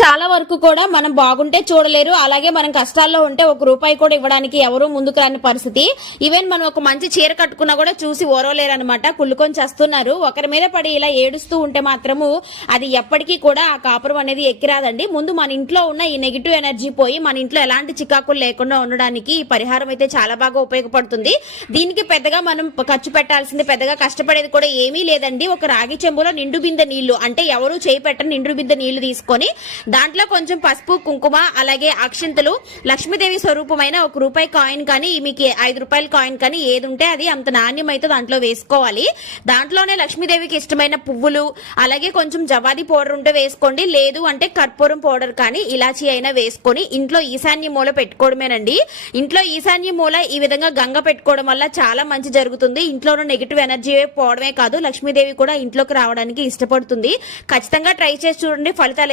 చాలా వరకు కూడా మనం బాగుంటే చూడలేరు, అలాగే మనం కష్టాల్లో ఉంటే ₹1 కూడా ఇవ్వడానికి ఎవరు ముందుకు రాని పరిస్థితి. ఈవెన్ మనం ఒక మంచి చీర కట్టుకున్నా కూడా చూసి ఓరవలేరు అనమాట, కుళ్ళుకొని చేస్తున్నారు. ఒకరి మీద పడి ఇలా ఏడుస్తూ ఉంటే మాత్రము అది ఎప్పటికీ కూడా ఆ కాపురం అనేది ఎక్కిరాదండి. ముందు మన ఇంట్లో ఉన్న ఈ నెగిటివ్ ఎనర్జీ పోయి మన ఇంట్లో ఎలాంటి చికాకులు లేకుండా ఉండడానికి ఈ పరిహారం అయితే చాలా బాగా ఉపయోగపడుతుంది. దీనికి పెద్దగా మనం ఖర్చు పెట్టాల్సింది, పెద్దగా కష్టపడేది కూడా ఏమీ లేదండి. ఒక రాగి చెంబులో నిండు బిందె నీళ్లు, అంటే ఎవరు చేయి పెట్టని నిండు బిందె నీళ్లు తీసుకొని దాంట్లో కొంచెం పసుపు, కుంకుమ, అలాగే అక్షింతలు, లక్ష్మీదేవి స్వరూపమైన ₹1 కాయిన్ కానీ మీకు ₹5 కాయిన్ కానీ ఏది ఉంటే అది అంత నాణ్యం అయితే దాంట్లో వేసుకోవాలి. దాంట్లోనే లక్ష్మీదేవికి ఇష్టమైన పువ్వులు, అలాగే కొంచెం జవాది పౌడర్ ఉంటే వేసుకోండి, లేదు అంటే కర్పూరం పౌడర్ కానీ ఇలాచీ అయినా వేసుకొని ఇంట్లో ఈశాన్య మూల పెట్టుకోవడమేనండి. ఇంట్లో ఈశాన్య మూల ఈ విధంగా గంగ పెట్టుకోవడం వల్ల చాలా మంచి జరుగుతుంది. ఇంట్లో నెగిటివ్ ఎనర్జీ పోవడమే కాదు, లక్ష్మీదేవి కూడా ఇంట్లోకి రావడానికి ఇష్టపడుతుంది. ఖచ్చితంగా ట్రై చేసి చూడండి, ఫలితాలు